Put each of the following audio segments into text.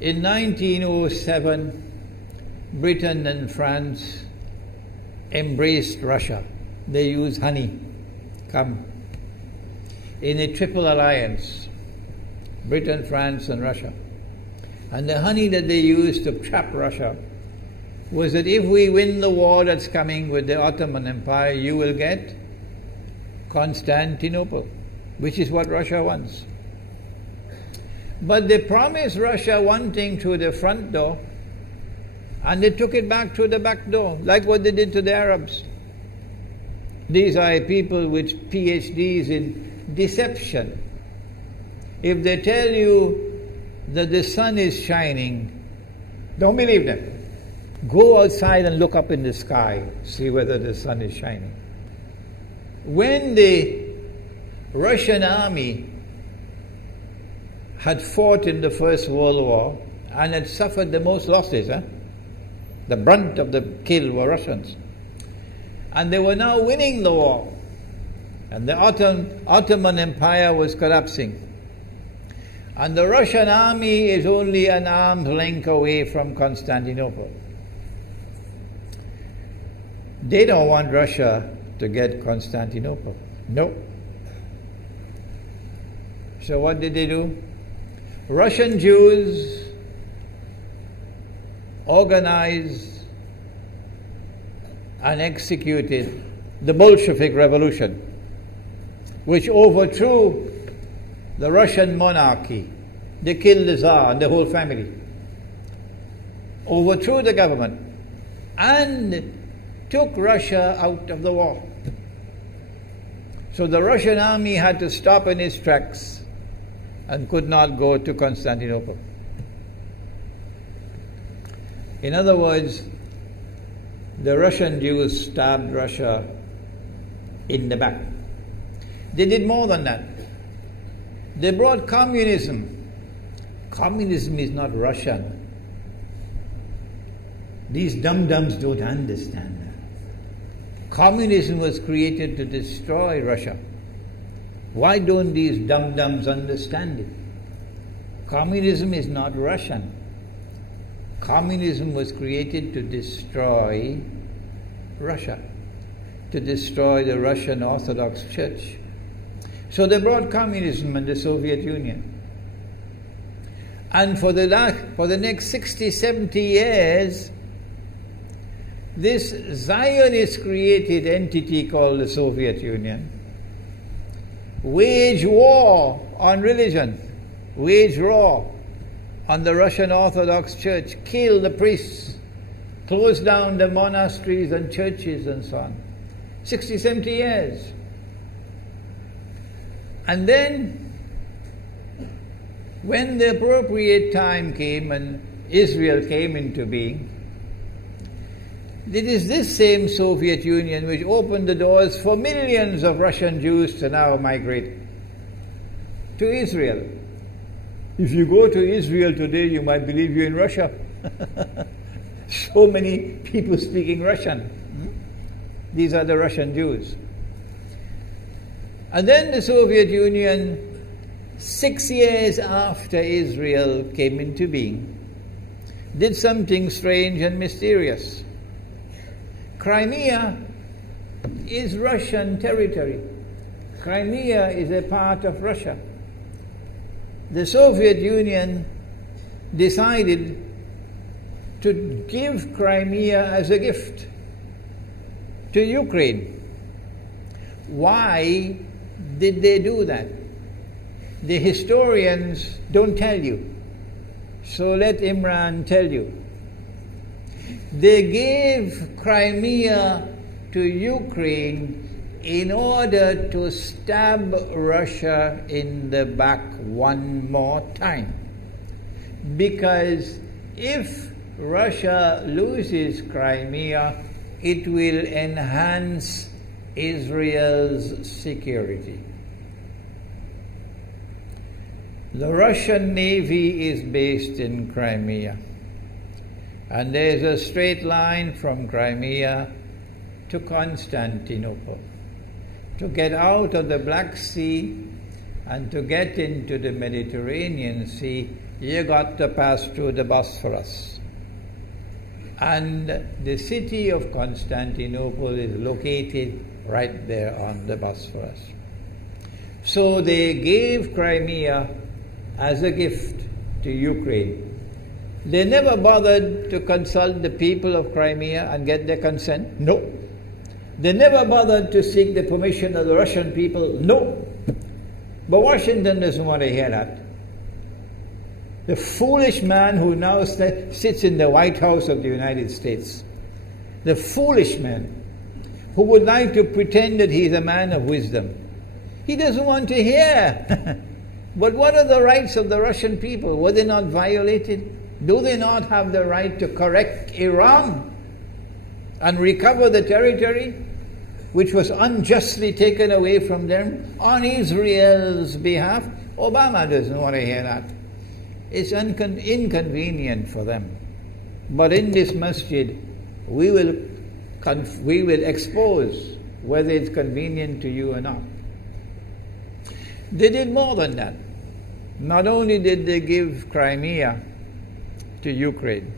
In 1907, Britain and France embraced Russia. They used honey, in a triple alliance, Britain, France and Russia. And the honey that they used to trap Russia was that if we win the war that's coming with the Ottoman Empire, you will get Constantinople, which is what Russia wants. But they promised Russia one thing through the front door, and they took it back through the back door, like what they did to the Arabs. These are people with PhDs in deception. If they tell you that the sun is shining, don't believe them. Go outside and look up in the sky, see whether the sun is shining. When the Russian army had fought in the First World War and had suffered the most losses, the brunt of the kill were Russians, and they were now winning the war, and the Ottoman Empire was collapsing, and the Russian army is only an arm's length away from Constantinople. They don't want Russia to get Constantinople. No. So what did they do? Russian Jews organized and executed the Bolshevik Revolution, which overthrew the Russian monarchy. They killed the Tsar and the whole family, overthrew the government, and took Russia out of the war. So the Russian army had to stop in its tracks and could not go to Constantinople. In other words, the Russian Jews stabbed Russia in the back. They did more than that. They brought communism. Communism is not Russian. These dum-dums don't understand that. Communism was created to destroy Russia. Why don't these dum-dums understand it? Communism is not Russian. Communism was created to destroy Russia, to destroy the Russian Orthodox Church. So they brought communism in the Soviet Union. And for the next 60, 70 years, this Zionist-created entity called the Soviet Union waged war on religion, waged war on the Russian Orthodox Church, killed the priests, closed down the monasteries and churches and so on. 60, 70 years. And then, when the appropriate time came and Israel came into being, it is this same Soviet Union which opened the doors for millions of Russian Jews to now migrate to Israel. If you go to Israel today, you might believe you're in Russia. So many people speaking Russian. These are the Russian Jews. And then the Soviet Union, 6 years after Israel came into being, did something strange and mysterious. Crimea is Russian territory. Crimea is a part of Russia. The Soviet Union decided to give Crimea as a gift to Ukraine. Why did they do that? The historians don't tell you. So let Imran tell you. They gave Crimea to Ukraine in order to stab Russia in the back one more time. Because if Russia loses Crimea, it will enhance Israel's security. The Russian Navy is based in Crimea, and there's a straight line from Crimea to Constantinople. To get out of the Black Sea and to get into the Mediterranean Sea, you got to pass through the Bosphorus. And the city of Constantinople is located right there on the Bosphorus. So they gave Crimea as a gift to Ukraine. They never bothered to consult the people of Crimea and get their consent. No. They never bothered to seek the permission of the Russian people. No. But Washington doesn't want to hear that. The foolish man who now sits in the White House of the United States, the foolish man who would like to pretend that he's a man of wisdom, he doesn't want to hear. But what are the rights of the Russian people? Were they not violated? Do they not have the right to correct Iran and recover the territory which was unjustly taken away from them on Israel's behalf? Obama doesn't want to hear that. It's inconvenient for them. But in this masjid, we will expose whether it's convenient to you or not. They did more than that. Not only did they give Crimea to Ukraine,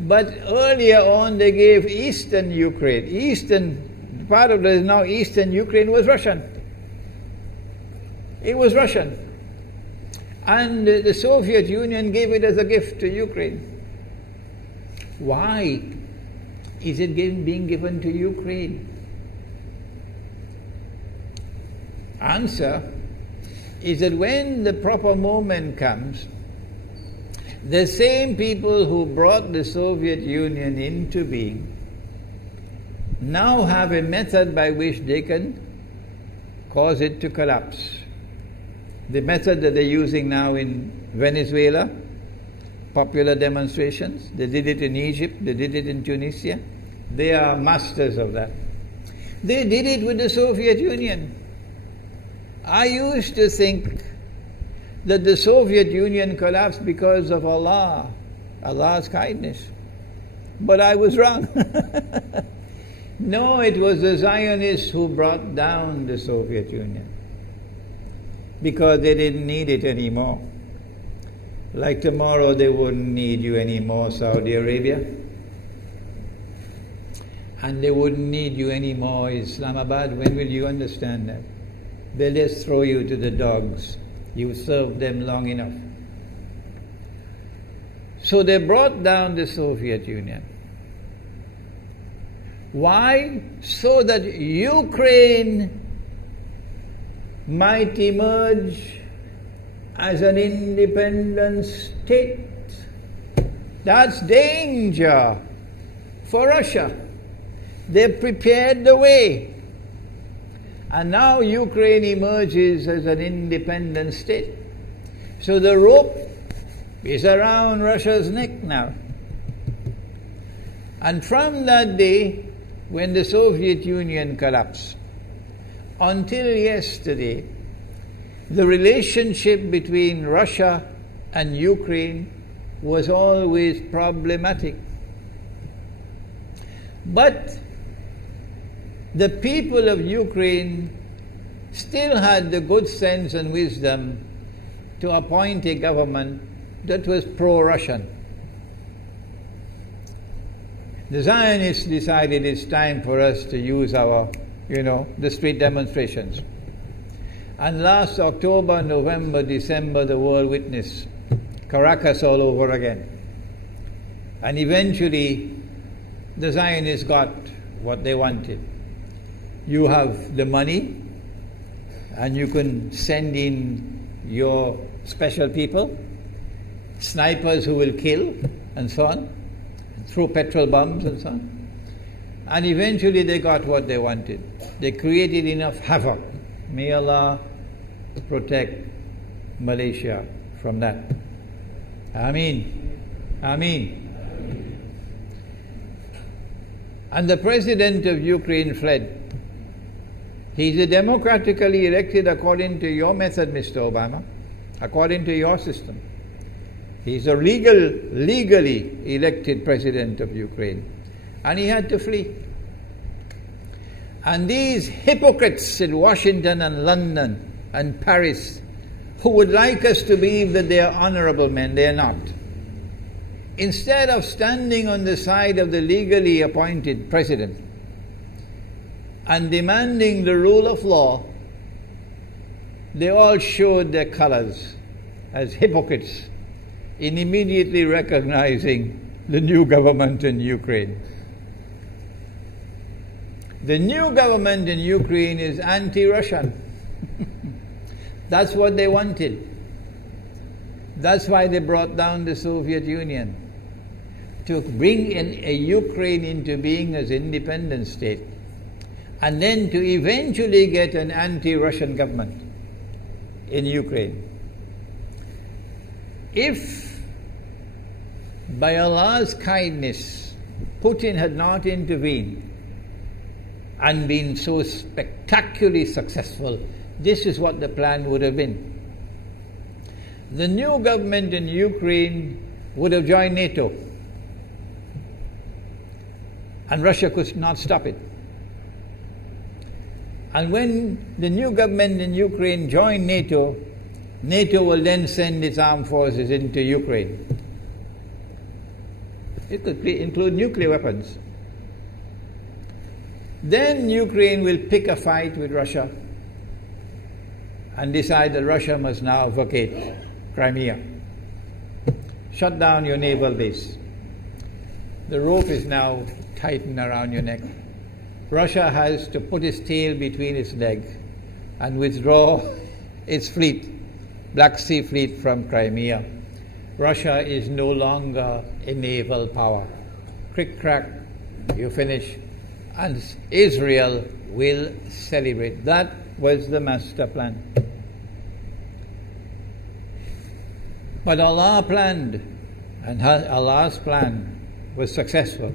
but earlier on they gave eastern Ukraine. Eastern, part of the now eastern Ukraine was Russian. It was Russian. And the Soviet Union gave it as a gift to Ukraine. Why is it being given to Ukraine? Answer is that when the proper moment comes, the same people who brought the Soviet Union into being now have a method by which they can cause it to collapse. The method that they're using now in Venezuela, popular demonstrations, they did it in Egypt, they did it in Tunisia, they are masters of that. They did it with the Soviet Union. I used to think that the Soviet Union collapsed because of Allah's kindness. But I was wrong. No, it was the Zionists who brought down the Soviet Union because they didn't need it anymore. Like tomorrow they wouldn't need you anymore, Saudi Arabia. And they wouldn't need you anymore, Islamabad. When will you understand that? They'll just throw you to the dogs. You served them long enough. So they brought down the Soviet Union. Why? So that Ukraine might emerge as an independent state. That's danger for Russia. They prepared the way. And now Ukraine emerges as an independent state. So the rope is around Russia's neck now. And from that day, when the Soviet Union collapsed, until yesterday, the relationship between Russia and Ukraine was always problematic. But the people of Ukraine still had the good sense and wisdom to appoint a government that was pro-Russian. The Zionists decided it's time for us to use our, the street demonstrations. And last October, November, December, the world witnessed Caracas all over again. And eventually, the Zionists got what they wanted. You have the money, and you can send in your special people, snipers who will kill, and so on, throw petrol bombs and so on. And eventually they got what they wanted. They created enough havoc. May Allah protect Malaysia from that. Ameen. Ameen. And the president of Ukraine fled. He's a democratically elected according to your method, Mr. Obama, according to your system. He's a legally elected president of Ukraine. And he had to flee. And these hypocrites in Washington and London and Paris who would like us to believe that they are honorable men. They are not. Instead of standing on the side of the legally appointed president and demanding the rule of law, they all showed their colors as hypocrites in immediately recognizing the new government in Ukraine. The new government in Ukraine is anti-Russian. That's what they wanted. That's why they brought down the Soviet Union, to bring in a Ukraine into being as independent state, and then to eventually get an anti-Russian government in Ukraine. If by Allah's kindness Putin had not intervened and been so spectacularly successful, this is what the plan would have been. The new government in Ukraine would have joined NATO, and Russia could not stop it. And when the new government in Ukraine joined NATO, NATO will then send its armed forces into Ukraine. It could include nuclear weapons. Then Ukraine will pick a fight with Russia and decide that Russia must now vacate Crimea. Shut down your naval base. The rope is now tightened around your neck. Russia has to put its tail between its legs and withdraw its fleet, Black Sea Fleet, from Crimea. Russia is no longer a naval power. Crick crack, you finish. And Israel will celebrate. That was the master plan. But Allah planned, and Allah's plan was successful.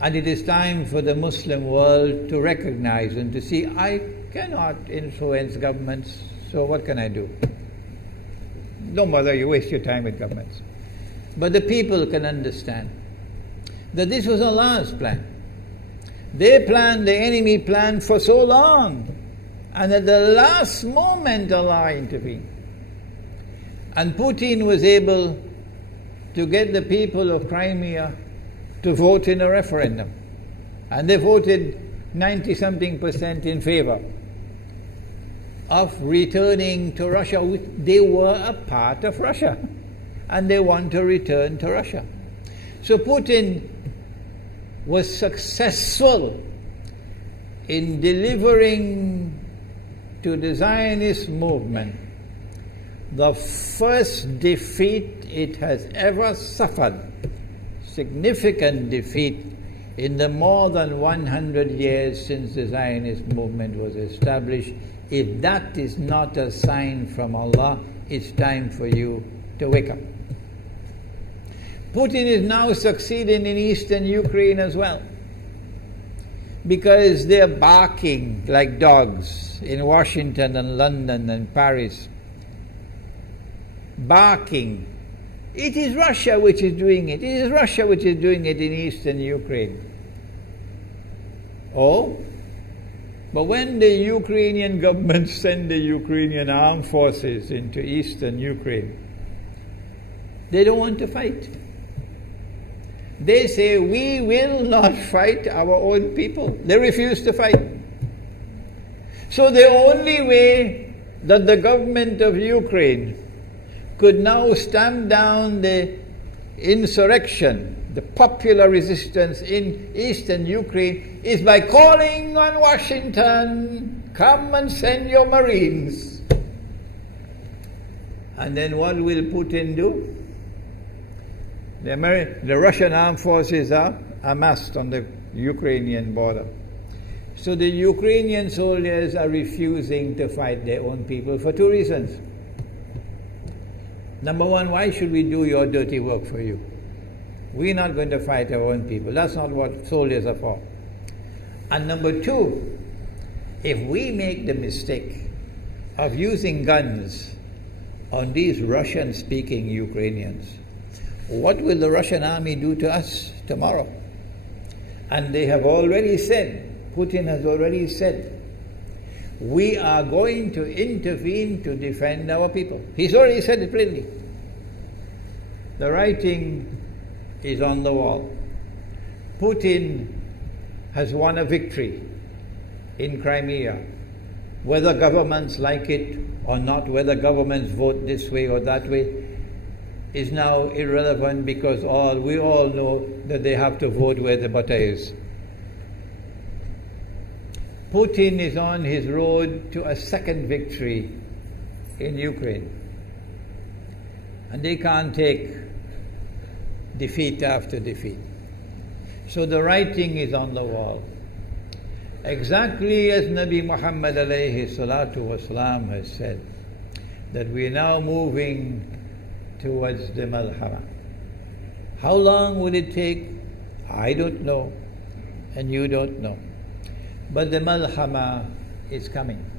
And it is time for the Muslim world to recognize and to see, I cannot influence governments, so what can I do? Don't bother, you waste your time with governments. But the people can understand that this was Allah's plan. They planned, the enemy planned for so long, and at the last moment Allah intervened. And Putin was able to get the people of Crimea to vote in a referendum. And they voted 90-something% in favor of returning to Russia. They were a part of Russia, and they want to return to Russia. So Putin was successful in delivering to the Zionist movement the first defeat it has ever suffered, significant defeat, in the more than 100 years since the Zionist movement was established. If that is not a sign from Allah, it's time for you to wake up. Putin is now succeeding in eastern Ukraine as well, because they're barking like dogs in Washington and London and Paris. Barking. It is Russia which is doing it. It is Russia which is doing it in eastern Ukraine. Oh, but when the Ukrainian government send the Ukrainian armed forces into eastern Ukraine, they don't want to fight. They say, we will not fight our own people. They refuse to fight. So the only way that the government of Ukraine could now stamp down the insurrection, the popular resistance in eastern Ukraine, is by calling on Washington, come and send your Marines. And then what will Putin do? The Russian armed forces are amassed on the Ukrainian border. So the Ukrainian soldiers are refusing to fight their own people for two reasons. Number one, why should we do your dirty work for you? We're not going to fight our own people. That's not what soldiers are for. And number two, if we make the mistake of using guns on these Russian-speaking Ukrainians, what will the Russian army do to us tomorrow? And they have already said, Putin has already said, we are going to intervene to defend our people. He's already said it plainly. The writing is on the wall. Putin has won a victory in Crimea. Whether governments like it or not, whether governments vote this way or that way, is now irrelevant, because we all know that they have to vote where the butter is. Putin is on his road to a second victory in Ukraine. And they can't take defeat after defeat. So the writing is on the wall. Exactly as Nabi Muhammad alayhi salatu wasalam has said, that we are now moving towards the Malhama. How long will it take? I don't know, and you don't know. But the Malhama is coming.